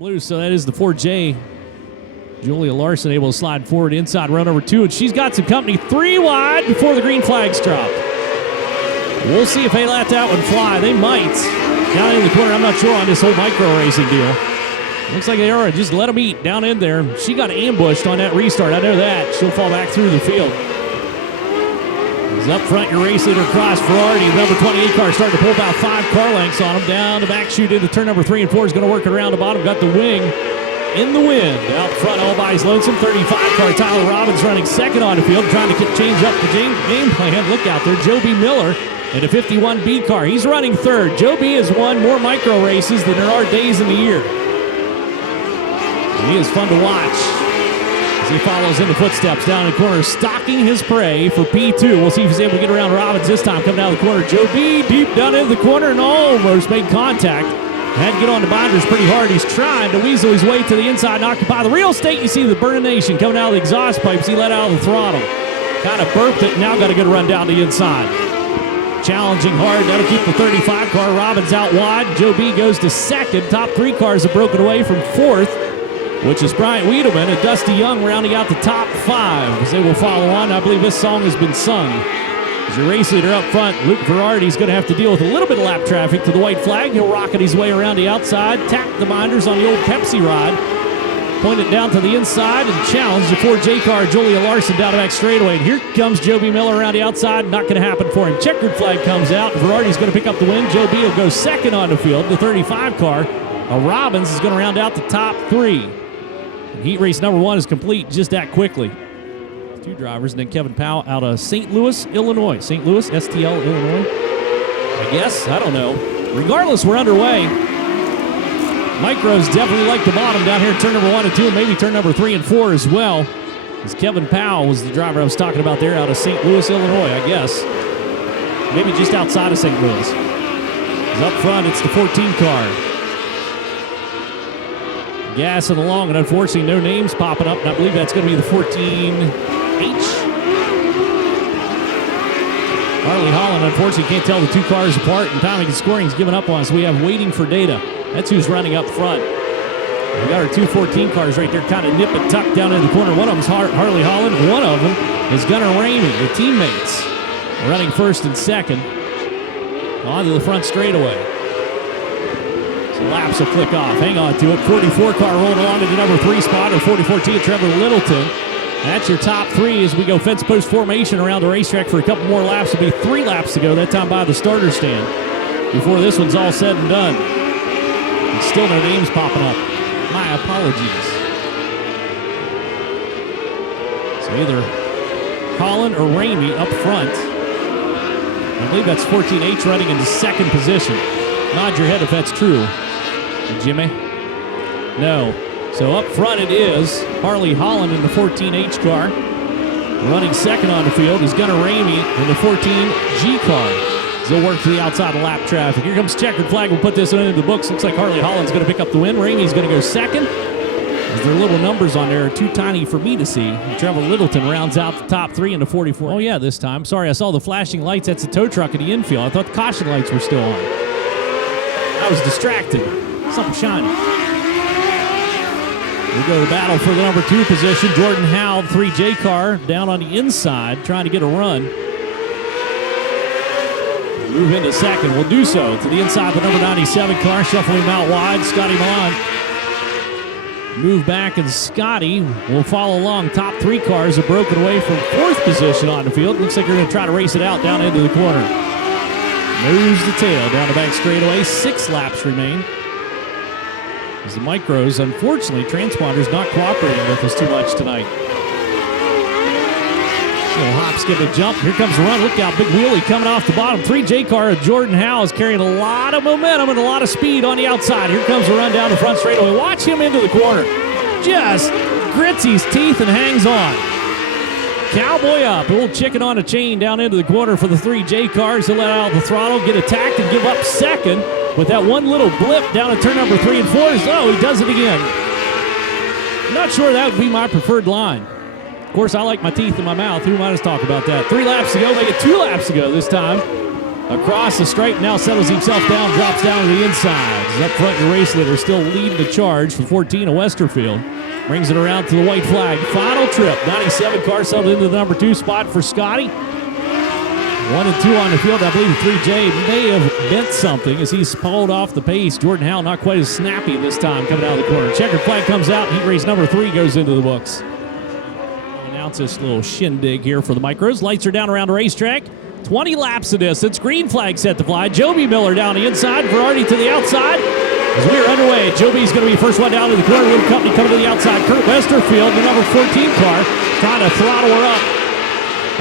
Loose, so that is the 4J. Julia Larson able to slide forward inside run number 2, and she's got some company 3 wide before the green flags drop. We'll see if they let that one fly. They might. Down in the corner, I'm not sure on this whole micro racing deal. Looks like they are. Just let them eat down in there. She got ambushed on that restart. I know that. She'll fall back through the field. Up front, your race leader Cross POWRi, number 28 car, starting to pull about 5 car lengths on him. Down the back chute into turn number 3 and 4 is going to work it around the bottom. Got the wing in the wind. Out front, all by his lonesome. 35 car Tyler Robbins running second on the field, trying to change up the game plan. Look out there, Joe B. Miller in a 51B car. He's running third. Joe B. has won more micro races than there are days in the year. And he is fun to watch. He follows in the footsteps down in the corner, stalking his prey for P2. We'll see if he's able to get around Robbins this time. Coming down the corner, Joe B deep down into the corner and almost made contact. Had to get on the binders pretty hard. He's trying to weasel his way to the inside and occupy the real estate. You see the Burning Nation coming out of the exhaust pipes. He let out of the throttle. Kind of burped it. Now got a good run down the inside. Challenging hard. That'll keep the 35 car. Robbins out wide. Joe B goes to second. Top 3 cars have broken away from fourth, which is Bryant Wiedemann and Dusty Young rounding out the top 5 as they will follow on. I believe this song has been sung. As your race leader up front, Luke Verardi's going to have to deal with a little bit of lap traffic to the white flag. He'll rocket his way around the outside, tap the binders on the old Pepsi rod, point it down to the inside, and challenge the 4J car, Julia Larson, down the back straightaway. And here comes Joe B. Miller around the outside. Not going to happen for him. Checkered flag comes out. Verardi's going to pick up the win. Joe B. will go second on the field. The 35 car, Robbins, is going to round out the top 3. Heat race number 1 is complete just that quickly. 2 drivers, and then Kevin Powell out of St. Louis, Illinois. St. Louis, STL, Illinois. I guess, I don't know. Regardless, we're underway. Micros definitely like the bottom down here, turn number 1 and 2, and maybe turn number 3 and 4 as well. As Kevin Powell was the driver I was talking about there out of St. Louis, Illinois, I guess. Maybe just outside of St. Louis. As up front, it's the 14 car. Gassing along, and unfortunately no names popping up, and I believe that's going to be the 14H. Harley Holland, unfortunately, can't tell the 2 cars apart, and timing and scoring is giving up on us. We have waiting for data. That's who's running up front. We got our 2 14 cars right there, kind of nip and tuck down in the corner. One of them's Harley Holland, one of them is Gunnar Ramey, the teammates, running first and second. Onto the front straightaway. Laps will click off. Hang on to it. 44 car rolling along to the number 3 spot, or 44T, Trevor Littleton. That's your top 3 as we go fence post formation around the racetrack for a couple more laps. It'll be 3 laps to go, that time by the starter stand, before this one's all said and done. And still no names popping up. My apologies. So either Holland or Ramey up front. I believe that's 14H running into second position. Nod your head if that's true. Jimmy? No. So up front it is Harley Holland in the 14H car. Running second on the field is Gunnar Ramey in the 14G car. They'll work to the outside of lap traffic. Here comes checkered flag. We'll put this one into the books. Looks like Harley Holland's going to pick up the win. Ramey's going to go second. Their little numbers on there are too tiny for me to see. Trevor Littleton rounds out the top 3 in the 44. Oh, yeah, this time. Sorry, I saw the flashing lights. That's a tow truck in the infield. I thought the caution lights were still on. I was distracted. Something shiny. We go to battle for the number 2 position. Jordan Howe, 3J car, down on the inside, trying to get a run. Move into second. We'll do so to the inside of the number 97 car, shuffling him out wide. Scotty Milan. Move back, and Scotty will follow along. Top 3 cars have broken away from 4th position on the field. Looks like they're going to try to race it out down into the corner. Nose to tail down the back straightaway. 6 laps remain. As the micros, unfortunately, transponder's not cooperating with us too much tonight. Little hop, skip, and jump. Here comes the run. Look out, big wheelie coming off the bottom. 3J car of Jordan Howe is carrying a lot of momentum and a lot of speed on the outside. Here comes the run down the front straightaway. Watch him into the corner. Just grits his teeth and hangs on. Cowboy up. A little chicken on a chain down into the corner for the 3J cars. He'll let out the throttle, get attacked, and give up second with that one little blip down at turn number 3 and 4. Oh, he does it again. Not sure that would be my preferred line. Of course, I like my teeth in my mouth. Who might us talk about that? 3 laps to go. Make it 2 laps to go this time. across the stripe, now settles himself down, drops down to the inside. He's up front, your race leader still leading the charge for 14 of Westerfield. Brings it around to the white flag. Final trip, 97 car settled into the number 2 spot for Scotty. 1 and 2 on the field. I believe the 3J may have bent something as he's pulled off the pace. Jordan Howell not quite as snappy this time coming out of the corner. Checkered flag comes out. Heat race number 3 goes into the books. I'll announce this little shindig here for the micros. Lights are down around the racetrack. 20 laps of distance. Green flag set to fly. Joby Miller down the inside. Ferrari to the outside. As we are underway, Joby's going to be first one down to the corner. Little company coming to the outside. Kurt Westerfield, the number 14 car, trying to throttle her up.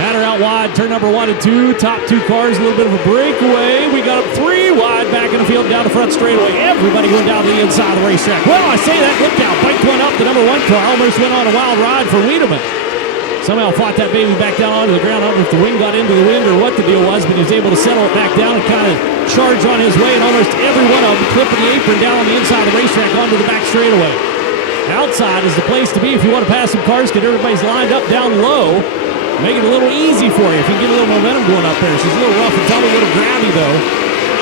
Had her out wide, turn number 1 and 2. Top 2 cars, a little bit of a breakaway. We got up 3 wide, back in the field, down the front straightaway. Everybody going down to the inside of the racetrack. Well, I say that, looked out, biked one up. The number 1 car almost went on a wild ride for Wiedemann. Somehow fought that baby back down onto the ground. I don't know if the wing got into the wind or what the deal was, but he was able to settle it back down and kind of charge on his way, and almost every one of them clipping the apron down on the inside of the racetrack onto the back straightaway. Outside is the place to be if you want to pass some cars, because everybody's lined up down low. Make it a little easy for you if you get a little momentum going up there. She's a little rough and tumble, a little grabby though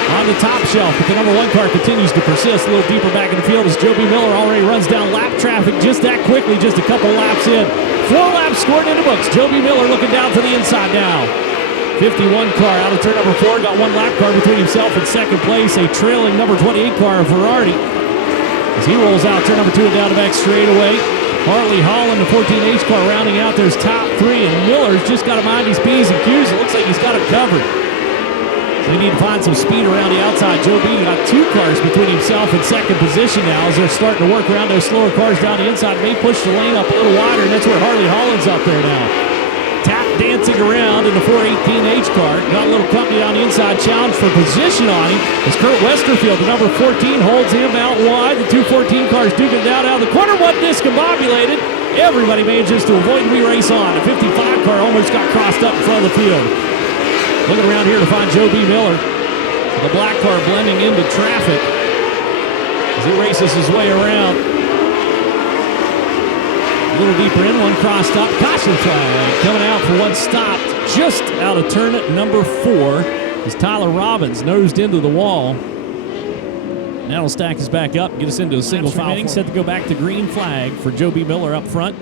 on the top shelf, but the number 1 car continues to persist a little deeper back in the field as Joby Miller already runs down lap traffic just that quickly, just a couple laps in. 4 laps scored in the books. Joby Miller looking down to the inside now. 51 car out of turn number 4, got 1 lap car between himself and second place, a trailing number 28 car of Ferrari. As he rolls out turn number 2 and down the back straightaway. Harley Holland, the 14H car, rounding out. There's top 3, and Miller's just got to mind his P's and Q's. It looks like he's got it covered. So we need to find some speed around the outside. Joe B got 2 cars between himself and second position now as they're starting to work around those slower cars down the inside. May push the lane up a little wider, and that's where Harley Holland's up there now. Tap dancing around in the 418H car. Got a little company on the inside, challenge for position on him as Kurt Westerfield, the number 14, holds him out wide. The 214 cars duking it down out of the corner. One discombobulated. Everybody manages to avoid and we race on. The 55 car almost got crossed up in front of the field. Looking around here to find Joe B. Miller. The black car blending into traffic as he races his way around. A little deeper in, one crossed up. Caution flag coming out for one stopped just out of turn number 4 as Tyler Robbins nosed into the wall. Now he'll stack us back up and get us into a single file. Set to go back to green flag for Joe B. Miller up front.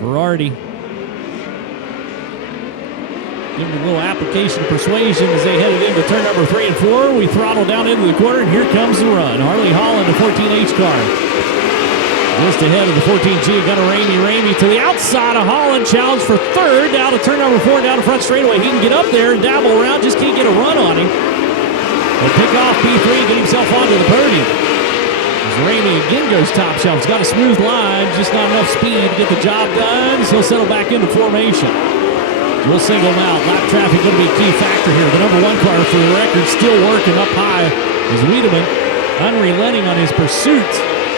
Verardi giving a little application of persuasion as they headed into turn number 3 and 4. We throttle down into the corner, and here comes the run. Harley Holland, the 14H car. Just ahead of the 14G, gunner Ramey to the outside of Holland. Challenge for third, down to turn number 4, down the front straightaway. He can get up there and dabble around, just can't get a run on him. He'll pick off P3, get himself onto the podium. As Ramey again goes top shelf. He's got a smooth line, just not enough speed to get the job done, so he'll settle back into formation. We'll single him out. Lap traffic going to be a key factor here. The number 1 car for the record still working up high as Wiedemann unrelenting on his pursuit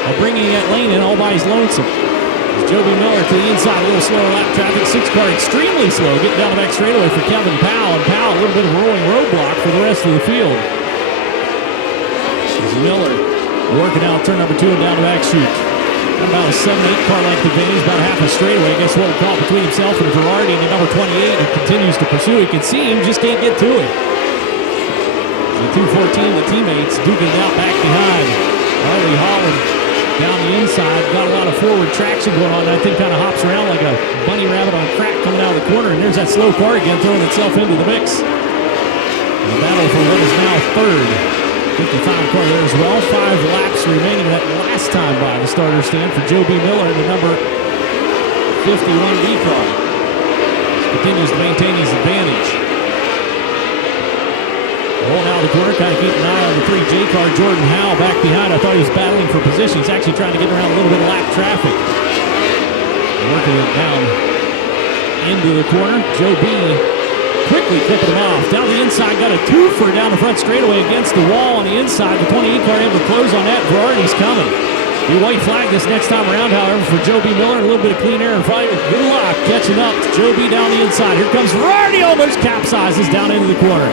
of bringing that lane in all by his lonesome. Joby Miller to the inside, a little slower lap traffic. 6 car extremely slow, getting down the back straightaway for Kevin Powell. And Powell, a little bit of a rolling roadblock for the rest of the field. As Miller working out turn number 2 and down the back chute. Got about a 7-8 car length advantage, about half a straightaway. I guess what we'll call between himself and Verardi and the number 28, who continues to pursue. He can see him, just can't get to him. The 214, the teammates duking it out back behind. Harley Holland down the inside, got a lot of forward traction going on. That thing kind of hops around like a bunny rabbit on crack coming out of the corner, and there's that slow car again throwing itself into the mix. And the battle for what is now third. 55 car there as well. 5 laps remaining that last time by the starter stand for Joe B. Miller, the number 51B car. Continues to maintain his advantage. Rolling out of the corner, kind of keeping an eye on the 3J car. Jordan Howell back behind. I thought he was battling for position. He's actually trying to get around a little bit of lap traffic. Working it down into the corner. Joe B. quickly clipping him off. Down the inside, got a twofer down the front straightaway against the wall on the inside. The 28 car able to close on that. Verardi's coming. He white flag this next time around, however, for Joe B. Miller. A little bit of clean air and fight. Good luck catching up to Joe B. down the inside. Here comes Verardi, almost capsizes down into the corner.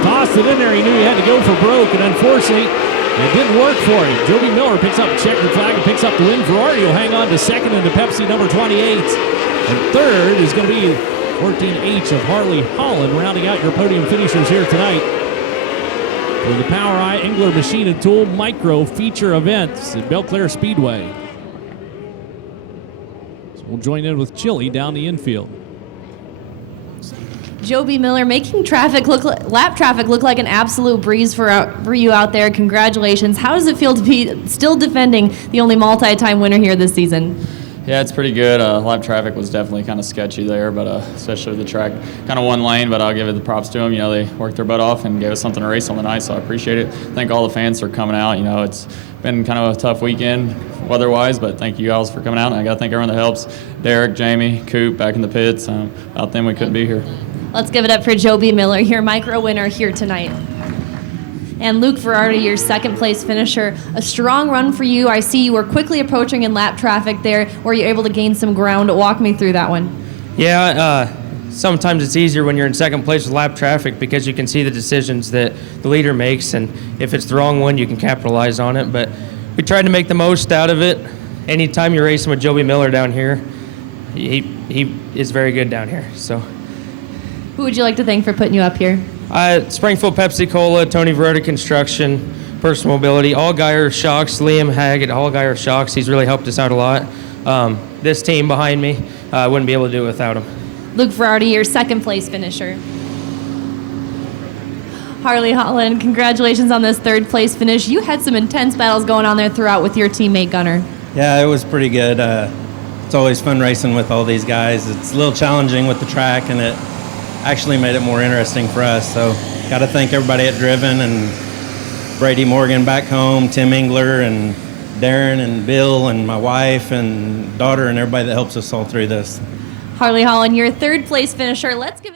Tossed it in there. He knew he had to go for broke, and unfortunately, it didn't work for him. Joe B. Miller picks up a checkered flag and picks up the win. Verardi will hang on to second into Pepsi number 28. And third is going to be 14H of Harley Holland rounding out your podium finishers here tonight for the POWRi Angler Machine and Tool Micro Feature Events at Belle-Clair Speedway. So we'll join in with Chili down the infield. Joe B. Miller making lap traffic look like an absolute breeze for you out there. Congratulations. How does it feel to be still defending the only multi-time winner here this season? Yeah, it's pretty good. Lap traffic was definitely kind of sketchy there, but especially the track, kind of one lane, but I'll give it the props to them. You know, they worked their butt off and gave us something to race on the night, so I appreciate it. Thank all the fans for coming out. You know, it's been kind of a tough weekend weather-wise, but thank you guys for coming out, and I got to thank everyone that helps. Derek, Jamie, Coop back in the pits. Without them, we couldn't be here. Let's give it up for Joe B. Miller, your micro winner here tonight. And Luke Ferrari, your second place finisher. A strong run for you. I see you were quickly approaching in lap traffic there. Were you able to gain some ground? Walk me through that one. Yeah, sometimes it's easier when you're in second place with lap traffic because you can see the decisions that the leader makes, and if it's the wrong one, you can capitalize on it. But we tried to make the most out of it. Anytime you're racing with Joe B. Miller down here, he is very good down here. So. Who would you like to thank for putting you up here? Springfield Pepsi-Cola, Tony Verota Construction, Personal Mobility, All Geyer Shocks, Liam Haggett, All Geyer Shocks. He's really helped us out a lot. This team behind me, I wouldn't be able to do it without him. Luke Ferrari, your second place finisher. Harley Holland, congratulations on this third place finish. You had some intense battles going on there throughout with your teammate Gunner. Yeah, it was pretty good. It's always fun racing with all these guys. It's a little challenging with the track, and it actually made it more interesting for us. So got to thank everybody at Driven and Brady Morgan back home, Tim Engler and Darren and Bill and my wife and daughter and everybody that helps us all through this. Harley Holland, your third place finisher. Let's give it